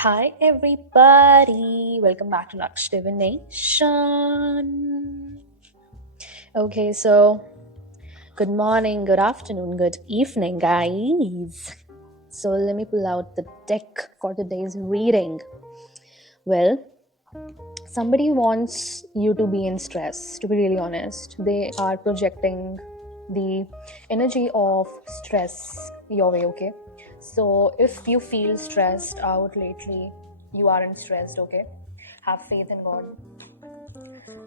Hi, everybody. Welcome back to Lux Divination. Okay, so good morning, good afternoon, good evening, guys. So let me pull out the deck for today's reading. Well, somebody wants you to be in stress, to be really honest. They are projecting the energy of stress your way, okay? So if you feel stressed out lately, you aren't stressed, okay? Have faith in God.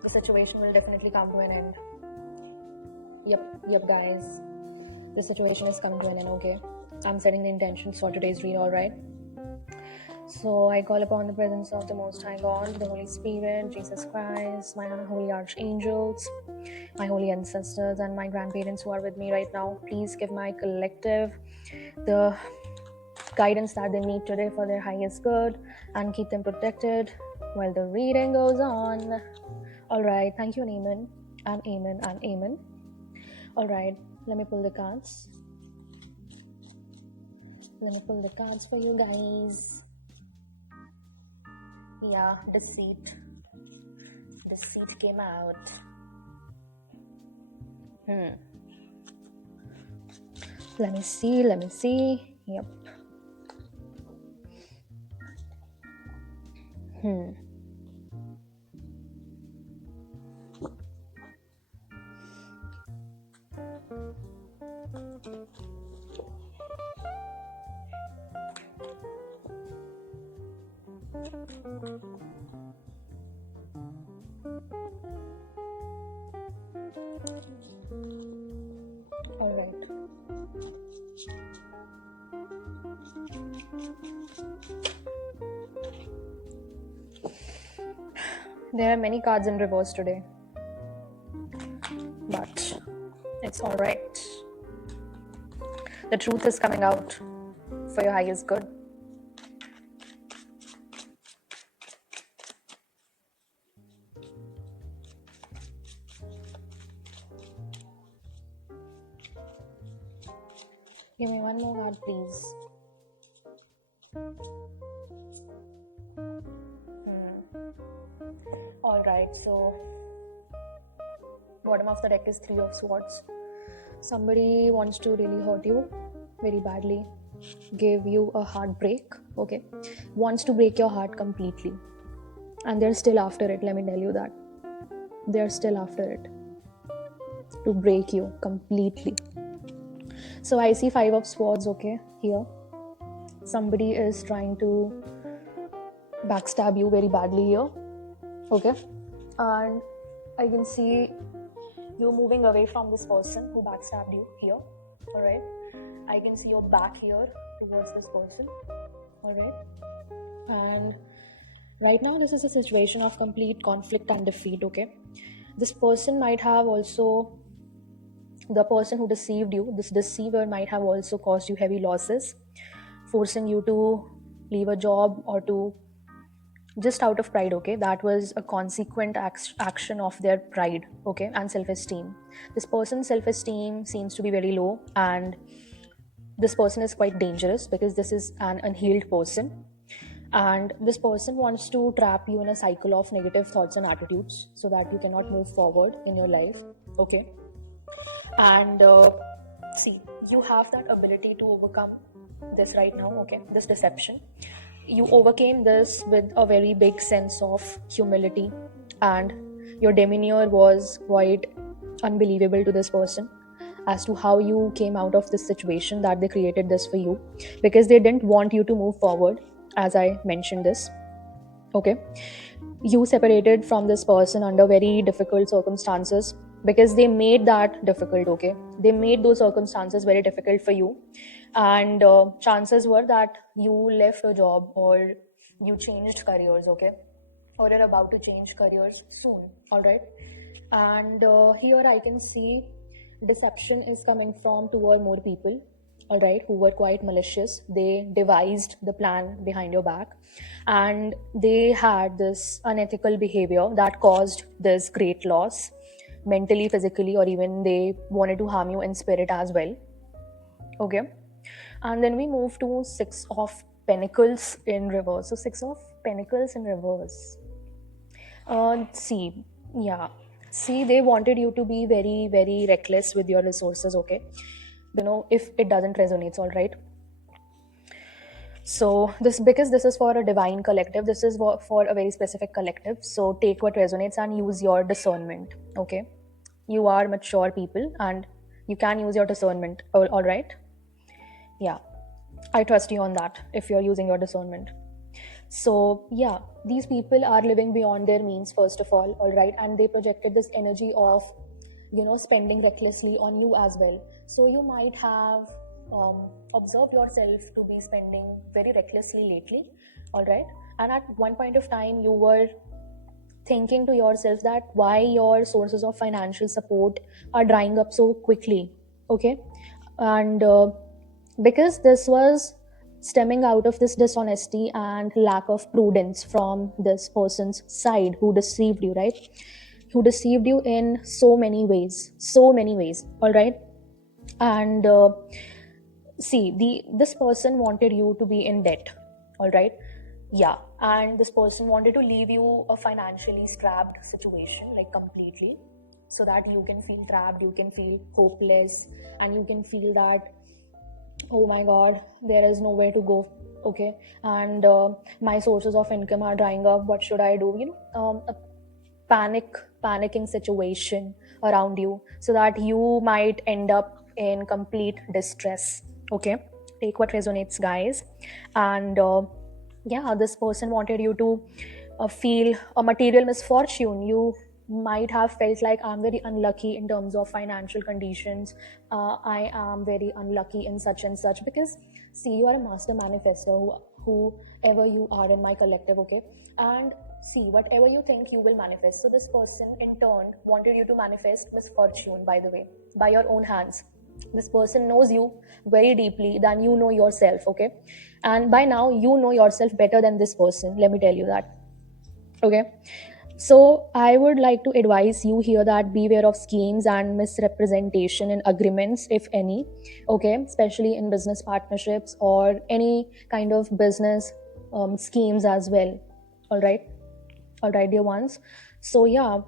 The situation will definitely come to an end. Yep, guys. The situation is coming to an end, okay? I'm setting the intentions for today's read, alright? So I call upon the presence of the Most High God, the Holy Spirit, Jesus Christ, my holy archangels, my holy ancestors, and my grandparents who are with me right now. Please give my collective the guidance that they need today for their highest good and keep them protected while the reading goes on. Alright, thank you and amen, and amen, and amen. Alright, let me pull the cards. Let me pull the cards for you guys. Yeah, deceit. Deceit came out. Let me see. Yep. Alright. There are many cards in reverse today, but it's alright. The truth is coming out for your highest good. Give me one more card, please. Alright, so bottom of the deck is Three of Swords. Somebody wants to really hurt you very badly, give you a heartbreak, okay? Wants to break your heart completely. And they're still after it, let me tell you that. They're still after it to break you completely. So I see Five of Swords, okay, here. Somebody is trying to backstab you very badly here, okay? And I can see you moving away from this person who backstabbed you here, alright? I can see your back here towards this person, alright? And right now this is a situation of complete conflict and defeat, okay? This person might have also, the person who deceived you, this deceiver might have also caused you heavy losses, forcing you to leave a job or to just out of pride, okay? That was a consequent action of their pride, okay, and self-esteem. This person's self-esteem seems to be very low, and this person is quite dangerous because this is an unhealed person, and this person wants to trap you in a cycle of negative thoughts and attitudes so that you cannot move forward in your life, okay? And see, you have that ability to overcome this right now, okay? This deception, you overcame this with a very big sense of humility, and your demeanor was quite unbelievable to this person as to how you came out of this situation, that they created this for you because they didn't want you to move forward, as I mentioned this, okay? You separated from this person under very difficult circumstances because they made that difficult, okay? They made those circumstances very difficult for you, and chances were that you left a job or you changed careers, okay? Or you're about to change careers soon, all right? And here I can see deception is coming from two or more people, all right, who were quite malicious. They devised the plan behind your back, and they had this unethical behavior that caused this great loss, mentally, physically, or even they wanted to harm you in spirit as well, okay? And then we move to Six of Pentacles in reverse. So 6 of Pentacles in reverse. See, yeah. See, they wanted you to be very, very reckless with your resources, okay? If it doesn't resonate, all right? So because this is for a divine collective, this is for a very specific collective. So take what resonates and use your discernment, okay? You are mature people and you can use your discernment, all right? Yeah, I trust you on that if you're using your discernment. So, yeah, these people are living beyond their means, first of all right? And they projected this energy of, spending recklessly on you as well. So, you might have observed yourself to be spending very recklessly lately, all right? And at one point of time, you were thinking to yourself that why your sources of financial support are drying up so quickly, okay? And because this was stemming out of this dishonesty and lack of prudence from this person's side who deceived you, right? Who deceived you in so many ways, all right? And see, this person wanted you to be in debt, all right? Yeah, and this person wanted to leave you a financially strapped situation, like completely, so that you can feel trapped, you can feel hopeless, and you can feel that, oh my god, there is nowhere to go, okay? And my sources of income are drying up, what should I do? A panicking situation around you, so that you might end up in complete distress, okay? Take what resonates, guys. And yeah, this person wanted you to feel a material misfortune. You might have felt like, I'm very unlucky in terms of financial conditions, I am very unlucky in such and such. Because see, you are a master manifestor, whoever you are in my collective, okay? And see, whatever you think, you will manifest. So this person in turn wanted you to manifest misfortune, by the way, by your own hands. This person knows you very deeply than you know yourself, okay? And by now you know yourself better than this person, let me tell you that, okay? So I would like to advise you here that beware of schemes and misrepresentation in agreements, if any, okay? Especially in business partnerships or any kind of business schemes as well, all right? All right, dear ones. So yeah,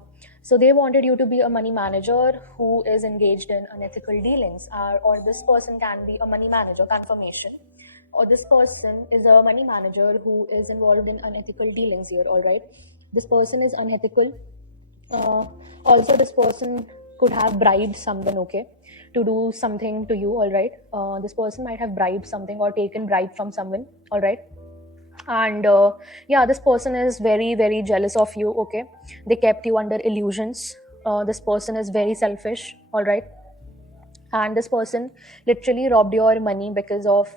so they wanted you to be a money manager who is engaged in unethical dealings, or this person can be a money manager, confirmation, or this person is a money manager who is involved in unethical dealings here, all right? This person is unethical. Also, this person could have bribed someone, okay, to do something to you, all right? This person might have bribed something or taken bribe from someone, all right? And yeah, this person is very, very jealous of you, okay? They kept you under illusions. This person is very selfish, all right? And this person literally robbed your money because of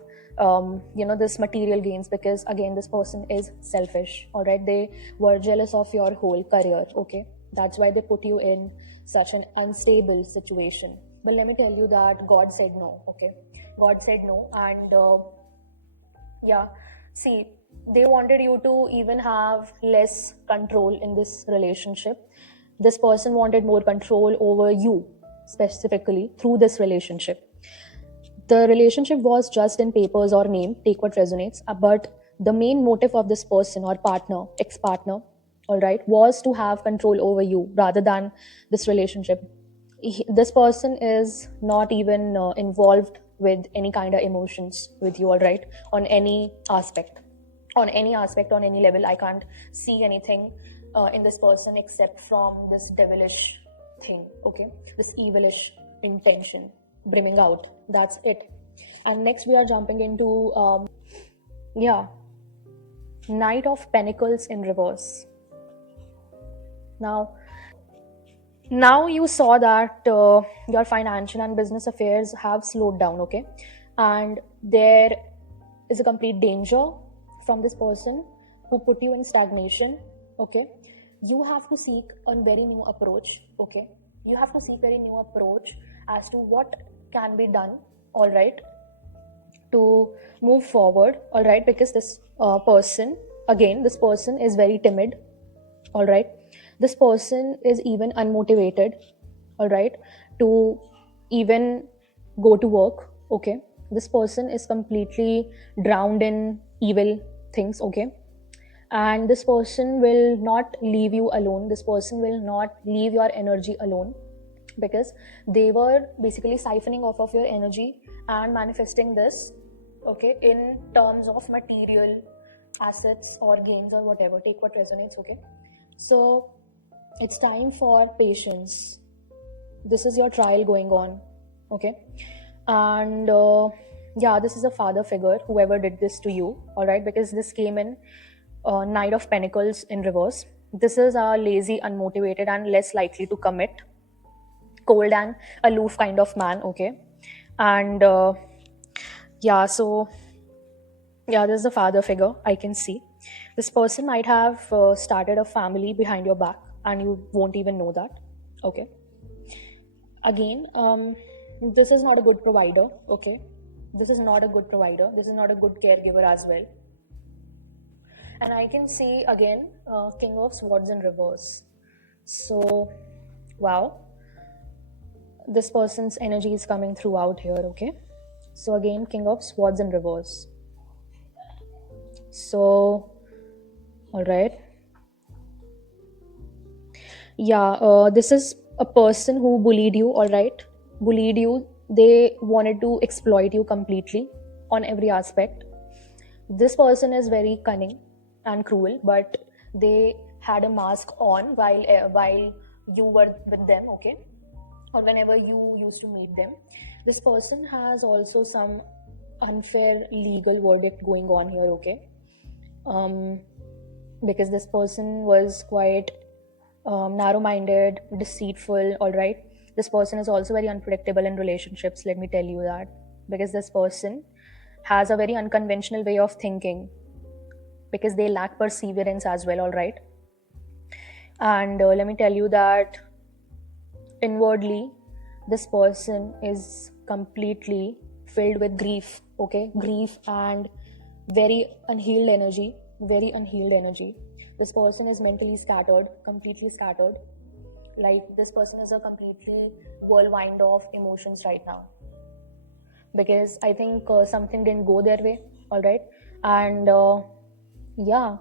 this material gains, because again, this person is selfish, all right? They were jealous of your whole career, okay? That's why they put you in such an unstable situation. But let me tell you that God said no, okay? God said no. And yeah, see, they wanted you to even have less control in this relationship. This person wanted more control over you, specifically through this relationship. The relationship was just in papers or name, take what resonates, but the main motive of this person or partner, ex-partner, all right, was to have control over you rather than this relationship. This person is not even involved with any kind of emotions with you, all right, on any aspect, on any level. I can't see anything in this person except from this devilish thing, okay? This evilish intention brimming out, that's it. And next we are jumping into yeah, Knight of Pentacles in reverse. Now you saw that your financial and business affairs have slowed down, okay? And there is a complete danger from this person who put you in stagnation, okay? You have to seek a very new approach, okay? You have to seek very new approach as to what can be done, all right, to move forward, all right? Because this person, again, this person is very timid, all right? This person is even unmotivated, all right, to even go to work, okay? This person is completely drowned in evil things, okay? And this person will not leave you alone. This person will not leave your energy alone, because they were basically siphoning off of your energy and manifesting this, okay, in terms of material assets or gains or whatever. Take what resonates, okay? So it's time for patience. This is your trial going on, okay? And yeah, this is a father figure, whoever did this to you, all right? Because this came in Knight of Pentacles in reverse. This is a lazy, unmotivated, and less likely to commit, cold and aloof kind of man, okay? And yeah, so yeah, this is a father figure, I can see. This person might have started a family behind your back, and you won't even know that, okay? Again, this is not a good provider, okay? This is not a good provider. This is not a good caregiver as well. And I can see again King of Swords in reverse. So, wow, this person's energy is coming throughout here, okay? So again, King of Swords in reverse. So, all right. Yeah, this is a person who bullied you, all right? Bullied you. They wanted to exploit you completely on every aspect. This person is very cunning and cruel, but they had a mask on while you were with them, okay? Or whenever you used to meet them. This person has also some unfair legal verdict going on here, okay? Because this person was quite narrow-minded, deceitful, all right? This person is also very unpredictable in relationships, let me tell you that. Because this person has a very unconventional way of thinking, because they lack perseverance as well, all right? And let me tell you that inwardly, this person is completely filled with grief, okay? Grief and very unhealed energy, very unhealed energy. This person is mentally scattered, completely scattered. Like, this person is a completely whirlwind of emotions right now, because I think something didn't go their way, all right? And yeah,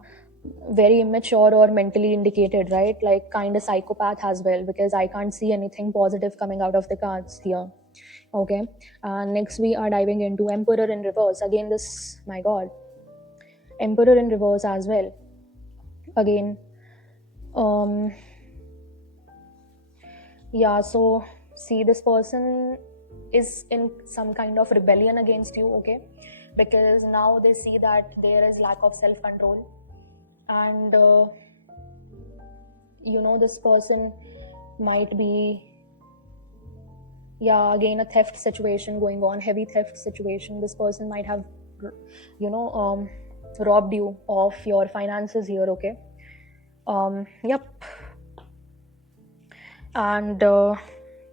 very immature or mentally indicated, right? Like, kind of psychopath as well, because I can't see anything positive coming out of the cards here, okay? And next we are diving into Emperor in reverse. Again, this, my god, Emperor in reverse as well. Again, um yeah, so see, this person is in some kind of rebellion against you, okay? Because now they see that there is lack of self control. And this person might be, yeah, again, a theft situation going on, heavy theft situation. This person might have robbed you of your finances here, okay? Yep. And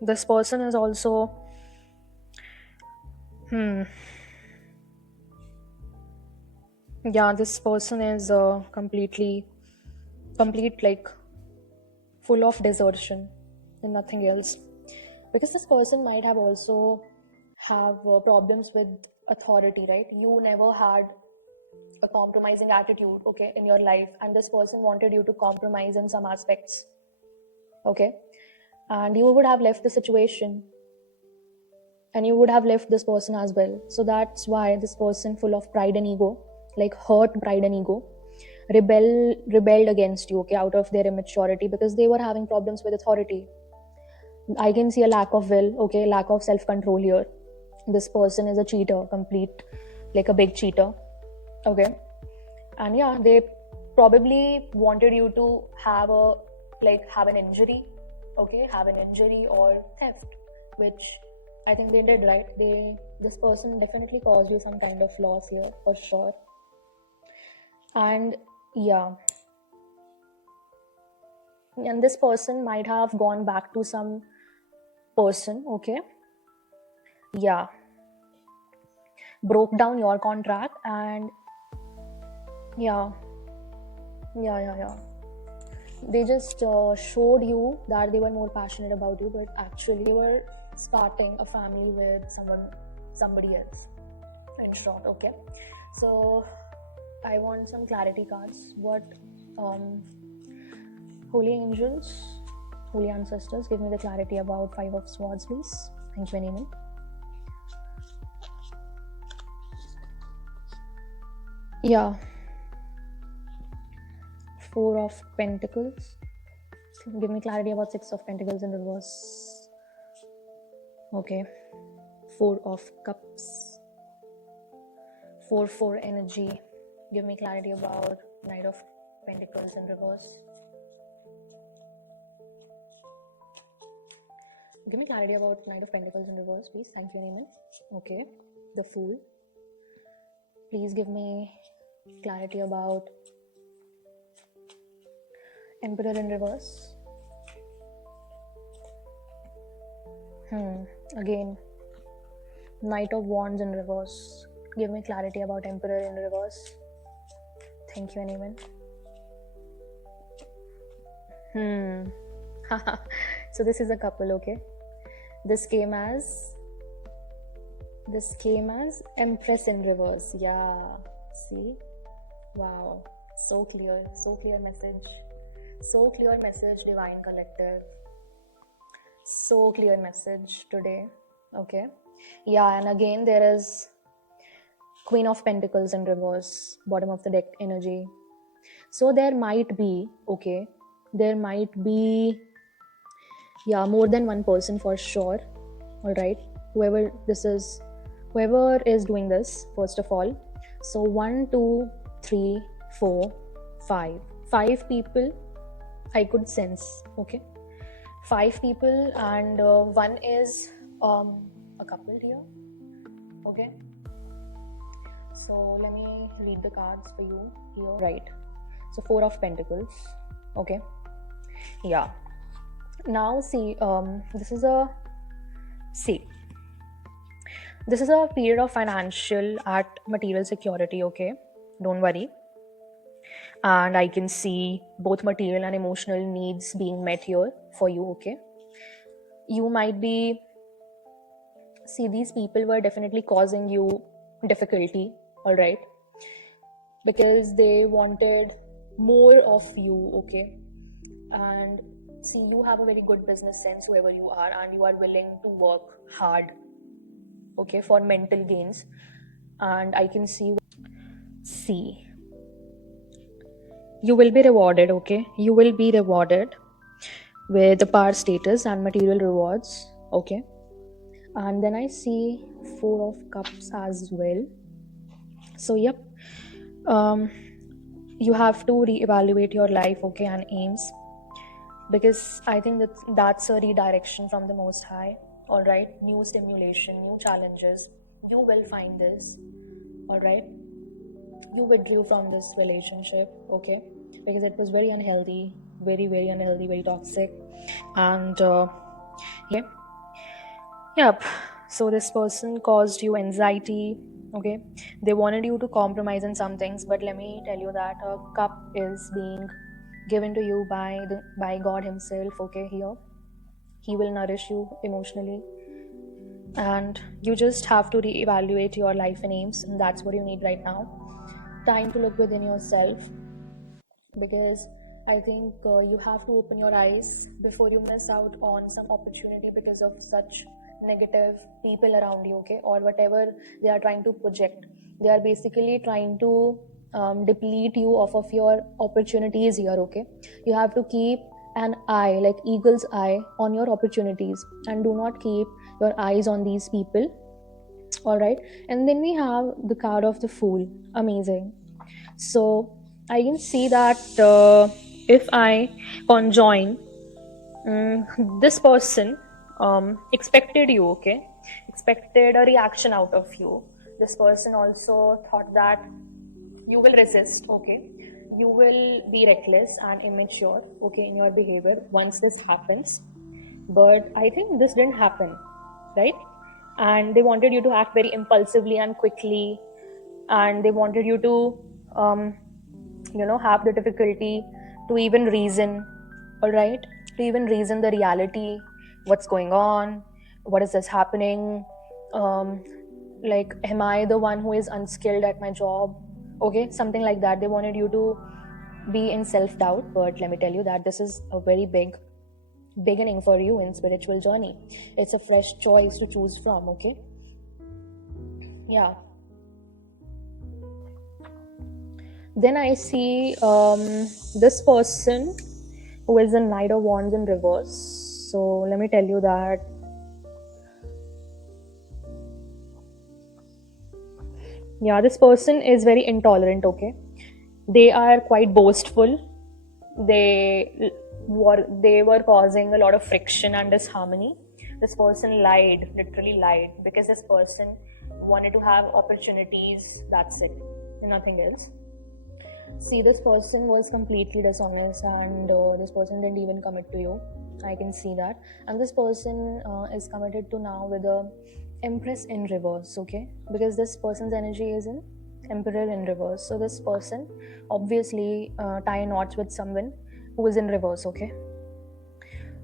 this person is also yeah, this person is complete, like, full of desertion and nothing else. Because this person might have also have problems with authority, right? You never had a compromising attitude, okay, in your life, and this person wanted you to compromise in some aspects, okay? And you would have left the situation, and you would have left this person as well. So that's why this person, full of pride and ego, like hurt pride and ego, rebelled against you, okay, out of their immaturity, because they were having problems with authority. I can see a lack of will, okay, lack of self control here. This person is a cheater, complete, like a big cheater, okay? And yeah, they probably wanted you to have an injury, okay, have an injury or theft, which I think they did, right? This person definitely caused you some kind of loss here, for sure. And yeah, and this person might have gone back to some person, okay? Yeah, broke down your contract, and yeah, yeah. They just showed you that they were more passionate about you, but actually they were starting a family with somebody else, in short, okay? So I want some clarity cards. What holy angels, holy ancestors, give me the clarity about Five of Swords, please. Thank you, Amen. Yeah, Four of Pentacles. Give me clarity about Six of Pentacles in reverse. Okay. Four of Cups. 4 energy. Give me clarity about Knight of Pentacles in reverse. Give me clarity about Knight of Pentacles in reverse, please. Thank you, Amen. Okay. The Fool. Please give me clarity about Emperor in reverse. Again, Knight of Wands in reverse. Give me clarity about Emperor in reverse. Thank you, Amen. So this is a couple, okay? This came as Empress in reverse. Yeah, see? Wow, so clear message. So clear message, Divine Collective. So clear message today, okay? Yeah, and again there is Queen of Pentacles in reverse, bottom of the deck energy. So there might be, okay, more than one person for sure. All right, whoever is doing this, first of all. So 1, 2, 3, 4, 5 people I could sense, okay? 5 people, and one is a couple here, okay? So let me read the cards for you here. Right. So 4 of Pentacles. Okay. Yeah. Now see, this is a period of financial at material security. Okay. Don't worry. And I can see both material and emotional needs being met here for you. Okay. You might be. See, these people were definitely causing you difficulty. All right, because they wanted more of you, okay? And see, you have a very good business sense, whoever you are, and you are willing to work hard, okay, for mental gains. And I can see you will be rewarded, okay? You will be rewarded with the power status and material rewards, okay? And then I see 4 of Cups as well. So yep, you have to reevaluate your life, okay, and aims, because I think that's a redirection from the Most High. All right, new stimulation, new challenges, you will find this. All right, you withdrew from this relationship, okay, because it was very unhealthy, very unhealthy, very toxic. And yep, so this person caused you anxiety, okay? They wanted you to compromise in some things, but let me tell you that a cup is being given to you by God himself, okay? Here he will nourish you emotionally, and you just have to reevaluate your life and aims, and that's what you need right now. Time to look within yourself, because I think you have to open your eyes before you miss out on some opportunity because of such negative people around you, okay? Or whatever they are trying to project. They are basically trying to deplete you of your opportunities here, okay? You have to keep an eye, like eagle's eye, on your opportunities, and do not keep your eyes on these people. All right, and then we have the card of the Fool. Amazing. So I can see that if I conjoin this person expected you, okay, expected a reaction out of you. This person also thought that you will resist, okay, you will be reckless and immature, okay, in your behavior once this happens. But I think this didn't happen, right? And they wanted you to act very impulsively and quickly, and they wanted you to have the difficulty to even reason, all right, to even reason the reality, what's going on, what is this happening, like, am I the one who is unskilled at my job, Okay, something like that. They wanted you to be in self-doubt, but let me tell you that this is a very big beginning for you in spiritual journey. It's a fresh choice to choose from. Okay, yeah. Then I see this person who is a Knight of Wands in reverse. So let me tell you that yeah, this person is very intolerant. Okay, they are quite boastful. They were causing a lot of friction and disharmony. This person lied, literally lied, because this person wanted to have opportunities. That's it, nothing else. See, this person was completely dishonest, and this person didn't even commit to you. I can see that. And this person is committed to now with a Empress in reverse, okay? Because this person's energy is in Emperor in reverse. So this person obviously tie knots with someone who is in reverse, okay?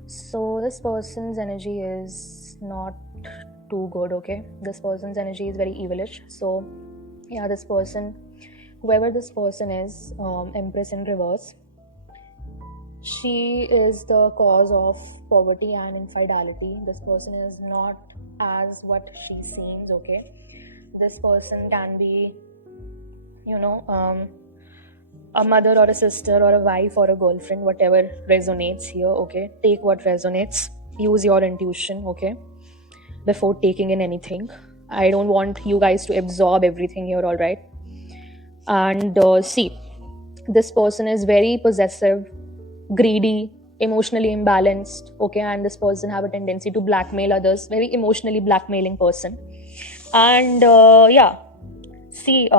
So this person's energy is not too good, okay? This person's energy is very evilish. So yeah, this person, whoever this person is, Empress in reverse, she is the cause of poverty and infidelity. This person is not as what she seems, okay? This person can be, a mother or a sister or a wife or a girlfriend, whatever resonates here, okay? Take what resonates, use your intuition, okay? Before taking in anything. I don't want you guys to absorb everything here, all right? And see, this person is very possessive, greedy, emotionally imbalanced, okay? And this person have a tendency to blackmail others, very emotionally blackmailing person. And yeah, see,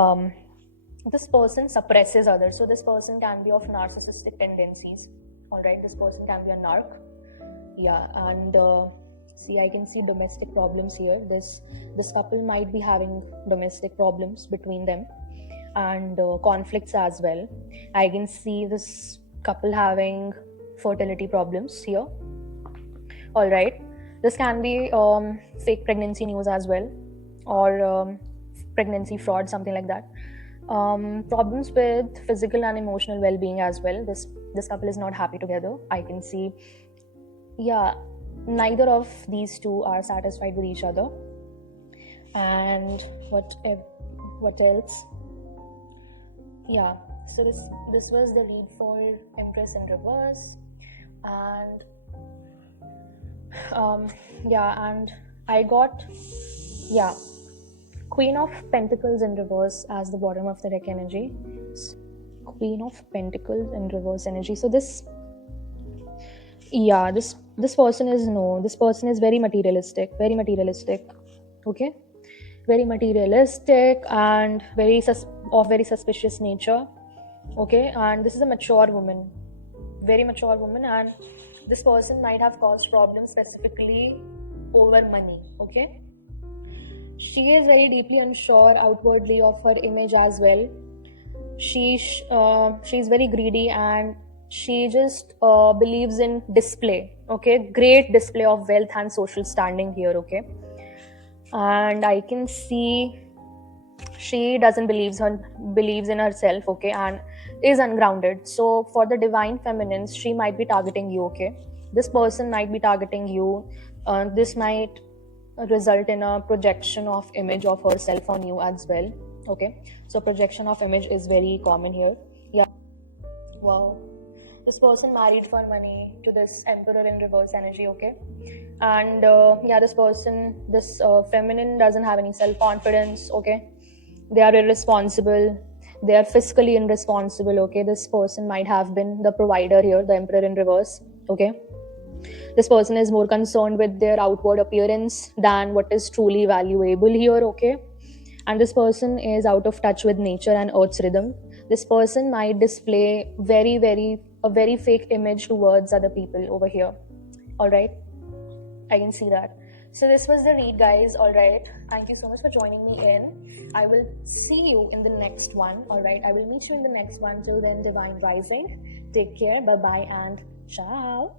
this person suppresses others. So this person can be of narcissistic tendencies, all right? This person can be a narc. Yeah. And see, I can see domestic problems here. This couple might be having domestic problems between them, and conflicts as well. I can see this couple having fertility problems here, all right? This can be fake pregnancy news as well, or pregnancy fraud, something like that. Problems with physical and emotional well-being as well. This couple is not happy together, I can see. Yeah, neither of these two are satisfied with each other. And what else? Yeah, so this was the read for Empress in reverse. And yeah, and I got, yeah, Queen of Pentacles in reverse as the bottom of the deck energy. Queen of Pentacles in reverse energy. So this person is very materialistic, okay? Very materialistic and very suspicious nature, okay? And this is a mature woman, very mature woman, and this person might have caused problems specifically over money, okay? She is very deeply unsure outwardly of her image as well. She's very greedy, and she just believes in display, okay? Great display of wealth and social standing here, okay? And I can see she doesn't believes in herself, okay? And is ungrounded. So for the divine feminines, she might be targeting you, okay? This person might be targeting you. This might result in a projection of image of herself on you as well, okay? So projection of image is very common here. Yeah. Wow. This person married for money to this Emperor in reverse energy, okay? And yeah, this feminine doesn't have any self-confidence, okay? They are irresponsible. They are fiscally irresponsible, okay? This person might have been the provider here, the Emperor in reverse, okay? This person is more concerned with their outward appearance than what is truly valuable here, okay? And this person is out of touch with nature and earth's rhythm. This person might display a very fake image towards other people over here, all right? I can see that. So this was the read, guys, all right? Thank you so much for joining me in. I will see you in the next one, all right? I will meet you in the next one. Till then, divine rising. Take care, bye-bye, and ciao.